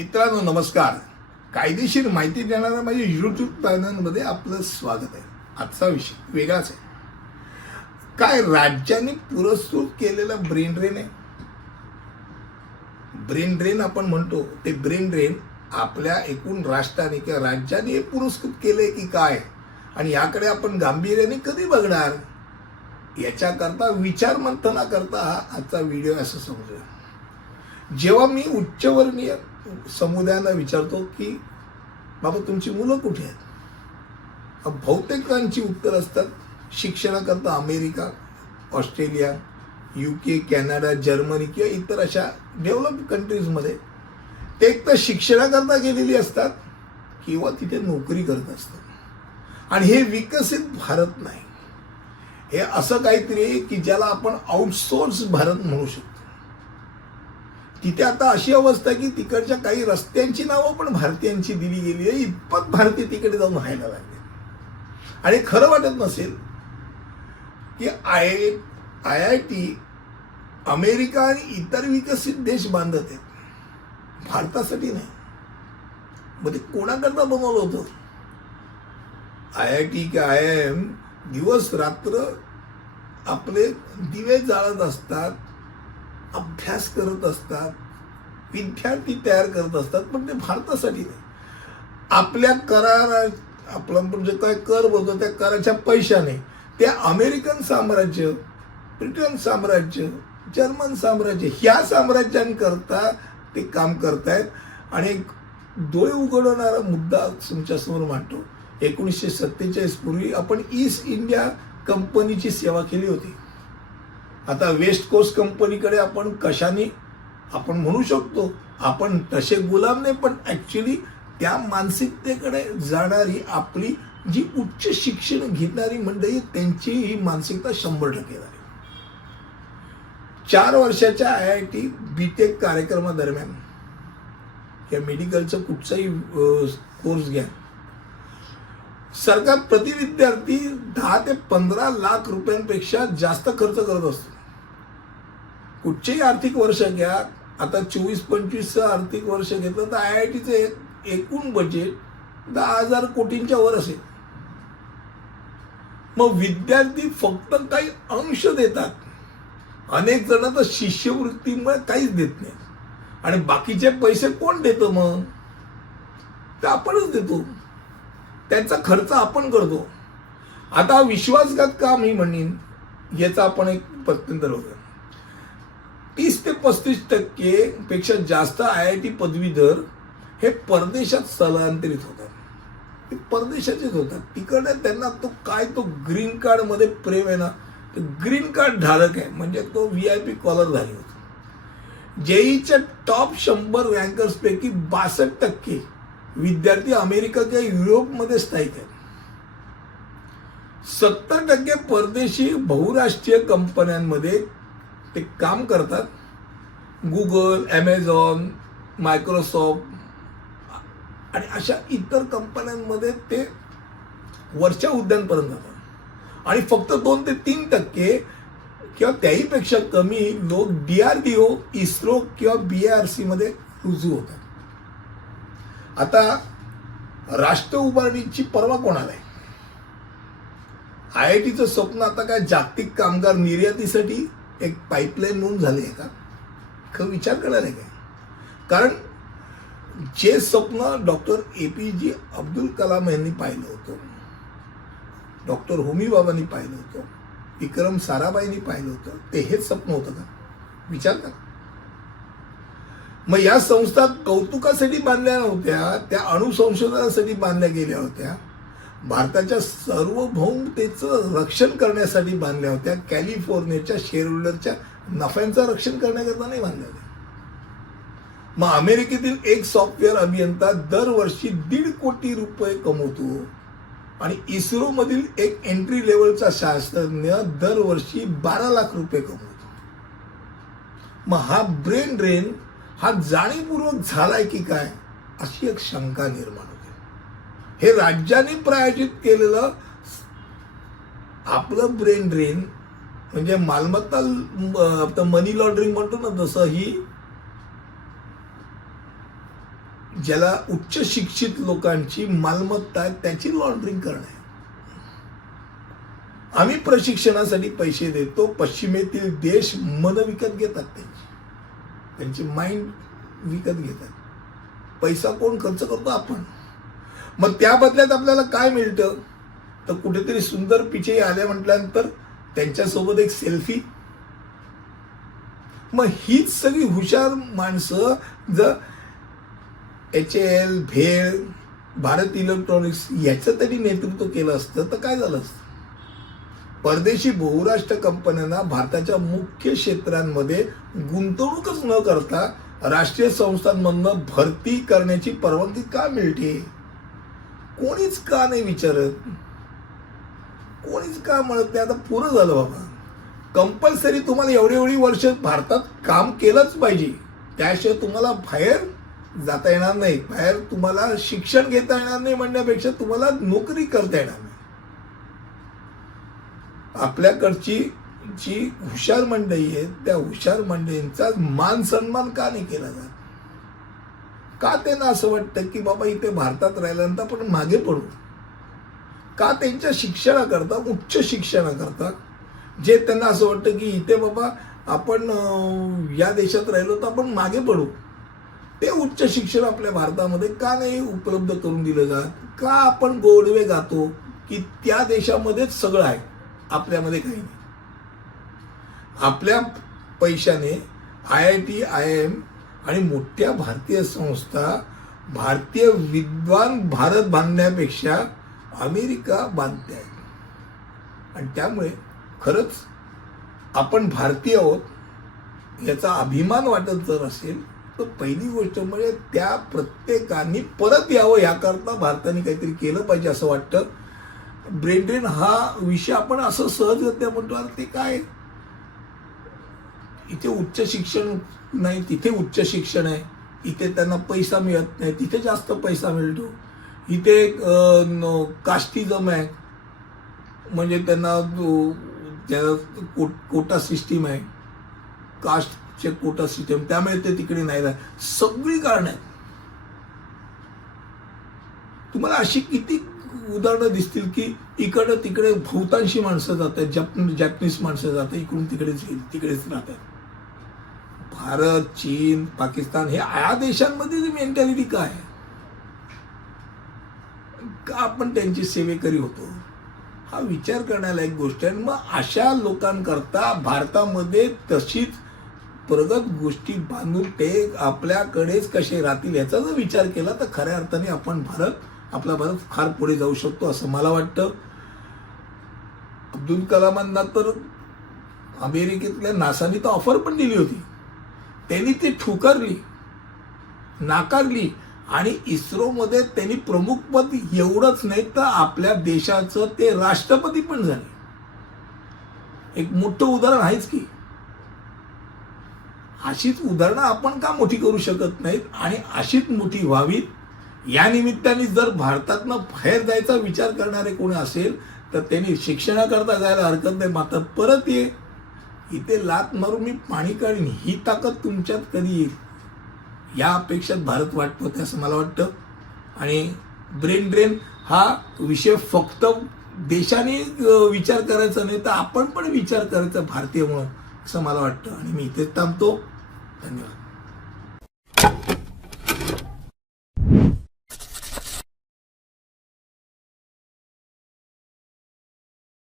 मित्रांनो नमस्कार. कायदेशीर माहिती देणाऱ्या माझ्या युट्यूब चॅनलमध्ये आपलं स्वागत आहे. आजचा विषय वेगळाच आहे. काय राज्याने पुरस्कृत केलेला ब्रेन ड्रेन आहे? ब्रेन ड्रेन आपण म्हणतो ते ब्रेन ड्रेन आपल्या एकूण राष्ट्राने किंवा राज्याने हे पुरस्कृत केले की काय? आणि याकडे आपण गांभीर्याने कधी बघणार? याच्याकरता विचार मंथना करता हा आजचा व्हिडिओ असं समजूया. जेव्हा मी उच्चवर्णीय समुदायांना विचारतो की बाबा तुमची मुलं कुठे आहेत? बहुतेकांची उत्तर असतात शिक्षणाकरता America Australia U K Canada Germany किंवा इतर अशा डेव्हलप कंट्रीजमध्ये ते एक तर शिक्षणाकरता गेलेली असतात किंवा तिथे नोकरी करत असतात. आणि हे विकसित भारत नाही. हे असं काहीतरी की ज्याला आपण आउटसोर्स भारत म्हणू शकतो. तिथे आता अशी अवस्था की तिकडच्या काही रस्त्यांची नावं पण भारतीयांची दिली गेली आहे. इतपत भारतीय तिकडे जाऊन राहायला लागले. आणि खरं वाटत नसेल की I I I T America आणि इतर विकसित देश बांधत आहेत. भारतासाठी नाही. मग ते कोणाकरता बनवलं होतं? आय आय टी किंवा आय आय एम दिवस रात्र आपले दिवे जाळत असतात. अभ्यास करत असतात विद्यार्थी तयार करत असतात पण ते भारतासाठी नाही. आपल्या करारा आपलं म्हणजे जे काय कर बोलतो त्या कराच्या पैशाने ते अमेरिकन साम्राज्य ब्रिटन साम्राज्य जर्मन साम्राज्य ह्या साम्राज्यांकरता ते काम करतायत. आणि एक डोळे उघडवणारा मुद्दा तुमच्यासमोर मांडतो. एकोणीसशे सत्तेचाळीस पूर्वी आपण ईस्ट इंडिया कंपनीची सेवा केली होती. आता वेस्ट कोस्ट कंपनीकडे आपण कशाने आपण म्हणू शकतो? आपण तसे गुलाम नाही पण ॲक्च्युली त्या मानसिकतेकडे जाणारी आपली जी उच्च शिक्षण घेणारी मंडळी त्यांची ही मानसिकता शंभर टक्के झाली. चार वर्षाच्या I I T B tech कार्यक्रमादरम्यान या मेडिकलचं कुठचाही कोर्स घ्या. सरकार प्रति विद्यार्थी दहा ते पंधरा लाख रुपयांपेक्षा जास्त खर्च करत असतो. कुठचेही आर्थिक वर्ष घ्या. आता चोवीस पंचवीसचं आर्थिक वर्ष घेतलं तर आय आय टीचं एकूण बजेट दहा हजार कोटींच्या वर असेल. मग विद्यार्थी फक्त काही अंश देतात. अनेक जण तर शिष्यवृत्तीमुळे काहीच देत नाही आणि बाकीचे पैसे कोण देतं मग? ते आपणच देतो. त्यांचा खर्च आपण करतो. आता विश्वासघात का मी म्हणेन याचा आपण एक प्रत्यंतर होतं तीस ते पस्तीस टक्के पेक्षा जास्त आय आय टी पदवीधर हे परदेशात स्थलांतरित होतात. ते परदेशाचेच होतात. तिकडे त्यांना तो काय तो ग्रीन कार्डमध्ये प्रेम आहे ना तो ग्रीन कार्ड धारक आहे. म्हणजे तो व्ही आय पी कॉलरधारी होतो. जेईच्या टॉप शंभर रँकर्स पैकी बासष्ट टक्के विद्यार्थी अमेरिका किंवा युरोपमध्ये स्थायिक आहेत. सत्तर टक्के परदेशी बहुराष्ट्रीय कंपन्यांमध्ये ते काम करतात. गुगल ॲमेझॉन मायक्रोसॉफ्ट आणि अशा इतर कंपन्यांमध्ये ते वरच्या हुद्द्यांपर्यंत जातात. आणि फक्त दोन ते तीन टक्के किंवा त्याहीपेक्षा कमी लोक D R D O ISRO किंवा बी आर सी मध्ये रुजू होतात. आता राष्ट्र उभारणीची पर्वा कोणाला आहे? आय आय टीचं स्वप्न आता काय जागतिक कामगार निर्यातीसाठी एक पाईपलाईन म्हणून झाली आहे का? खरं विचार करणार आहे का? कारण जे स्वप्न डॉक्टर ए पी जे अब्दुल कलाम यांनी पाहिलं होतं डॉक्टर होमी बाबांनी पाहिलं होतं विक्रम साराबाईंनी पाहिलं होतं ते हेच स्वप्न होतं का? विचार करा. मग या संस्था कौतुकासाठी बांधल्या नव्हत्या त्या अणुसंशोधनासाठी बांधल्या गेल्या होत्या. भारताच्या सार्वभौमतेचं रक्षण करण्यासाठी बांधल्या होत्या. कॅलिफोर्नियाच्या शेअरहोल्डरच्या नफ्यांचं रक्षण करण्याकरता नाही बांधल्या होत्या. मग अमेरिकेतील एक सॉफ्टवेअर अभियंता दरवर्षी दीड कोटी रुपये कमवतो आणि इस्रोमधील एक एंट्री लेवलचा शास्त्रज्ञ दरवर्षी बारा लाख रुपये कमवतो. मग हा ब्रेन ड्रेन हा जाणीवपूर्वक झालाय की काय? अशी एक शंका निर्माण होते. हे राज्याने प्रायोजित केलेलं आपलं ब्रेन ड्रेन म्हणजे मालमत्ता मनी लॉन्ड्रिंग म्हणतो ना तसं ही ज्याला उच्च शिक्षित लोकांची मालमत्ता आहे त्याची लॉन्ड्रिंग करणं. आहे आम्ही प्रशिक्षणासाठी पैसे देतो पश्चिमेतील देश मन विकत घेतात त्यांची. त्यांची माइंड विकत घेतात. पैसा कोण खर्च करतो? आपण. मग त्या बदल्यात आपल्याला काय मिळतं? तर कुठेतरी सुंदर पिचे आले म्हटल्यानंतर त्यांच्यासोबत एक सेल्फी मग हीच सगळी हुशार माणसं जर एच एल भेळ भारत इलेक्ट्रॉनिक्स याचं तरी नेतृत्व केलं असतं तर काय झालं असतं? परदेशी बहुराष्ट्र कंपन्यांना भारताच्या मुख्य क्षेत्रांमध्ये गुंतवणूकच न करता राष्ट्रीय संस्थांमधनं भरती करण्याची परवानगी का मिळते? कोणीच का नाही विचारत? कोणीच का म्हणत नाही? आता पुरं झालं बाबा. कंपल्सरी तुम्हाला एवढी एवढी वर्ष भारतात काम केलंच पाहिजे. त्याशिवाय तुम्हाला बाहेर जाता येणार नाही. बाहेर तुम्हाला शिक्षण घेता येणार नाही म्हणण्यापेक्षा तुम्हाला नोकरी करता येणार नाही. आपल्याकडची जी हुशार मंडळी आहे त्या हुशार मंडळींचा मान सन्मान का नाही केला जात? का त्यांना असं वाटतं की बाबा इथे भारतात राहिल्यानंतर आपण मागे पडू? का त्यांच्या शिक्षणाकरता उच्च शिक्षणाकरता जे त्यांना असं वाटतं की इथे बाबा आपण या देशात राहिलो तर आपण मागे पडू? ते उच्च शिक्षण आपल्या भारतामध्ये का नाही उपलब्ध करून दिलं जात? का आपण गोडवे गातो की त्या देशामध्येच सगळं आहे? आपल्यामध्ये काही नाही. आपल्या पैशाने I I T I M आणि मोठ्या भारतीय संस्था भारतीय विद्वान भारत बांधण्यापेक्षा अमेरिका बांधते आहे. आणि त्यामुळे खरंच आपण भारतीय आहोत याचा अभिमान वाटत जर असेल तर पहिली गोष्ट म्हणजे त्या प्रत्येकाने परत यावं याकरता भारताने काहीतरी केलं पाहिजे असं वाटतं. ब्रेन ड्रेन हा विषय आपण असं सहजगत्या म्हणतो अरे ते काय? इथे उच्च शिक्षण नाही तिथे उच्च शिक्षण आहे. इथे त्यांना पैसा मिळत नाही तिथे जास्त पैसा मिळतो. इथे काष्टीजम आहे. म्हणजे त्यांना त्याला को- कोटा सिस्टीम आहे. कास्टचे कोटा सिस्टीम त्यामुळे ते तिकडे नाही राहत. सगळी कारण आहेत. तुम्हाला अशी किती उदाहरणं दिसतील की इकडं तिकडे बहुतांशी माणसं जातात जप जॅपनीज माणसं जातात इकडून तिकडेच तिकडेच राहतात. भारत चीन पाकिस्तान हे या देशांमध्ये मेंटॅलिटी काय? का आपण त्यांची सेवेकरी होतो? हा विचार करण्याला एक गोष्ट आहे. मग अशा लोकांकरता भारतामध्ये तशीच प्रगत गोष्टी बांधून ते आपल्याकडेच कसे राहतील याचा जर विचार केला तर खऱ्या अर्थाने आपण भारत आपला भारत फार पुढे जाऊ शकतो असं मला वाटतं. अब्दुल कलामांना तर अमेरिकेतल्या नासाने तर ऑफर पण दिली होती. त्यांनी ती ठुकरली नाकारली आणि इस्रोमध्ये त्यांनी प्रमुखपद एवढंच नाही तर आपल्या देशाचं ते राष्ट्रपती पण झाले. एक मोठं उदाहरण आहेच की. अशीच उदाहरणं आपण का मोठी करू शकत नाहीत? आणि अशीच मोठी व्हावीत? या निमित्ताने जर भारतातनं बाहेर जायचा विचार करणारे कोणी असेल तर त्यांनी शिक्षणाकरता जायला हरकत नाही. मात्र परत ये इथे लात मारून मी पाणी काढीन ही ताकद तुमच्यात कधी येईल? या अपेक्षात भारत वाटतो होते असं मला वाटतं. आणि ब्रेन ड्रेन हा विषय फक्त देशाने विचार करायचा नाही तर आपण पण विचार करायचा भारतीय म्हणून असं मला वाटतं. आणि मी इथेच थांबतो. धन्यवाद.